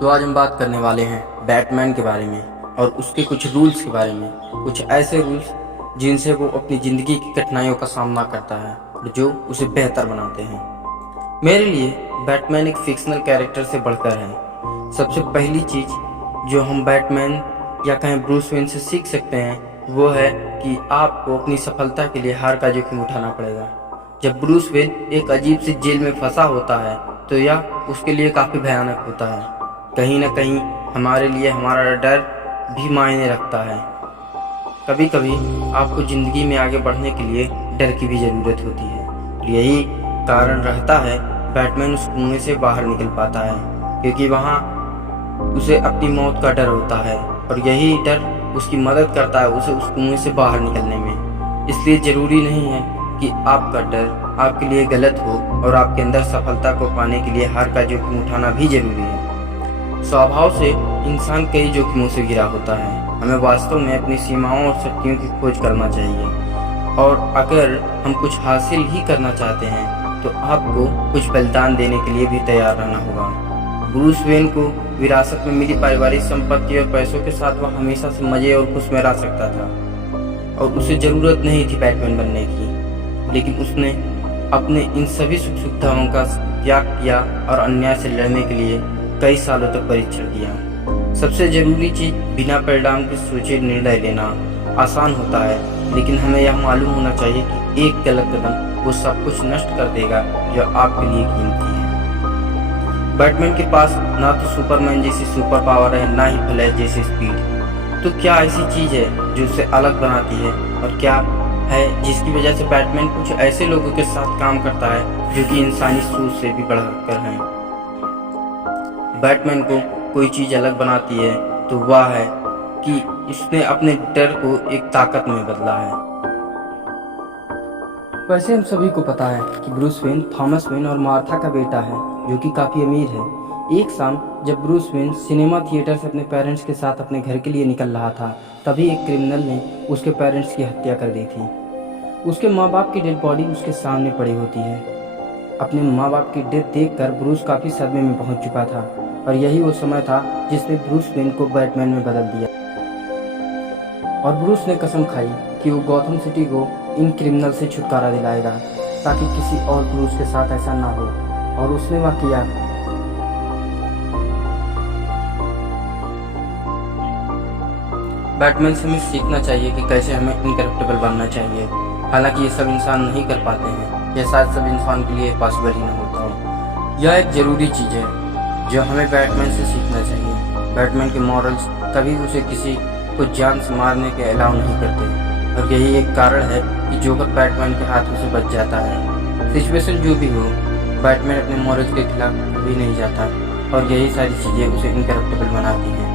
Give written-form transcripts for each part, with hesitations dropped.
तो आज हम बात करने वाले हैं बैटमैन के बारे में और उसके कुछ रूल्स के बारे में। कुछ ऐसे रूल्स जिनसे वो अपनी ज़िंदगी की कठिनाइयों का सामना करता है और जो उसे बेहतर बनाते हैं। मेरे लिए बैटमैन एक फिक्शनल कैरेक्टर से बढ़कर है। सबसे पहली चीज़ जो हम बैटमैन या कहें ब्रूस वेन से सीख सकते हैं वो है कि आपको अपनी सफलता के लिए हार का जोखिम उठाना पड़ेगा। जब ब्रूस वेन एक अजीब सी जेल में फंसा होता है तो यह उसके लिए काफ़ी भयानक होता है। कहीं ना कहीं हमारे लिए हमारा डर भी मायने रखता है। कभी कभी आपको ज़िंदगी में आगे बढ़ने के लिए डर की भी ज़रूरत होती है। यही कारण रहता है बैटमैन उस कुएं से बाहर निकल पाता है, क्योंकि वहाँ उसे अपनी मौत का डर होता है और यही डर उसकी मदद करता है उसे उस कुएं से बाहर निकलने में। इसलिए ज़रूरी नहीं है कि आपका डर आपके लिए गलत हो और आपके अंदर सफलता को पाने के लिए हार का जोखिम उठाना भी ज़रूरी है। स्वभाव से इंसान कई जोखिमों से घिरा होता है। हमें वास्तव में अपनी सीमाओं और शक्तियों की खोज करना चाहिए, और अगर हम कुछ हासिल ही करना चाहते हैं तो आपको कुछ बलिदान देने के लिए भी तैयार रहना होगा। ब्रूस वेन को विरासत में मिली पारिवारिक संपत्ति और पैसों के साथ वह हमेशा से मज़े और खुश में रह सकता था और उसे ज़रूरत नहीं थी बैटमैन बनने की। लेकिन उसने अपने इन सभी सुख सुविधाओं का त्याग किया और अन्याय से लड़ने के लिए कई सालों तक परीक्षण किया। सबसे ज़रूरी चीज़ बिना परिणाम के सोचे निर्णय लेना आसान होता है, लेकिन हमें यह मालूम होना चाहिए कि एक गलत कदम वो सब कुछ नष्ट कर देगा जो आपके लिए कीमती है। बैटमैन के पास ना तो सुपरमैन जैसी सुपर पावर है, ना ही फ्लैश जैसी स्पीड। तो क्या ऐसी चीज़ है जो उसे अलग बनाती है, और क्या है जिसकी वजह से बैटमैन कुछ ऐसे लोगों के साथ काम करता है जो कि इंसानी सोच से भी बढ़कर हैं। बैटमैन को कोई चीज़ अलग बनाती है तो वह है कि उसने अपने डर को एक ताकत में बदला है। वैसे हम सभी को पता है कि ब्रूस वेन थॉमस वेन और मार्था का बेटा है जो कि काफ़ी अमीर है। एक शाम जब ब्रूस वेन सिनेमा थिएटर से अपने पेरेंट्स के साथ अपने घर के लिए निकल रहा था, तभी एक क्रिमिनल ने उसके पेरेंट्स की हत्या कर दी थी। उसके माँ बाप की डेड बॉडी उसके सामने पड़ी होती है। अपने माँ बाप की डेथ देखकर ब्रूस काफ़ी सदमे में पहुंच चुका था, और यही वो समय था जिसने ब्रूस वेन को बैटमैन में बदल दिया। और ब्रूस ने कसम खाई कि वो गॉथम सिटी को इन क्रिमिनल से छुटकारा दिलाएगा ताकि किसी और ब्रूस के साथ ऐसा ना हो, और उसने वह किया। बैटमैन से हमें सीखना चाहिए कि कैसे हमें इनकरेप्टेबल बनना चाहिए। हालांकि ये सब इंसान नहीं कर पाते हैं, यह शायद सब इंसान के लिए पॉसिबल ही ना होता हो। यह एक ज़रूरी चीज़ है जो हमें बैटमैन से सीखना चाहिए। बैटमैन के मॉरल्स कभी उसे किसी को जान से मारने के अलाउ नहीं करते, और यही एक कारण है कि जोकर बैटमैन के हाथों से बच जाता है। सिचुएशन जो भी हो, बैटमैन अपने मॉरल्स के खिलाफ कभी नहीं जाता, और यही सारी चीज़ें उसे इनकरेप्टेबल बनाती हैं।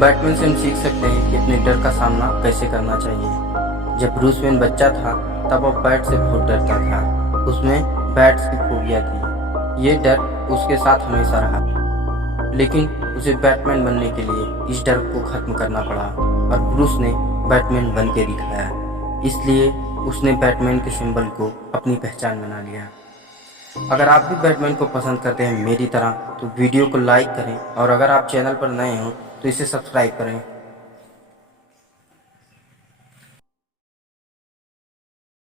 बैटमैन से हम सीख सकते हैं कि अपने डर का सामना कैसे करना चाहिए। जब ब्रूस वेन बच्चा था तब वह बैट से बहुत डरता था। उसमें बैट्स की फोबिया थी। ये डर उसके साथ हमेशा रहा, लेकिन उसे बैटमैन बनने के लिए इस डर को ख़त्म करना पड़ा, और ब्रूस ने बैटमैन बन के दिखाया। इसलिए उसने बैटमैन के सिंबल को अपनी पहचान बना लिया। अगर आप भी बैटमैन को पसंद करते हैं मेरी तरह, तो वीडियो को लाइक करें, और अगर आप चैनल पर नए हो तो इसे सब्सक्राइब करें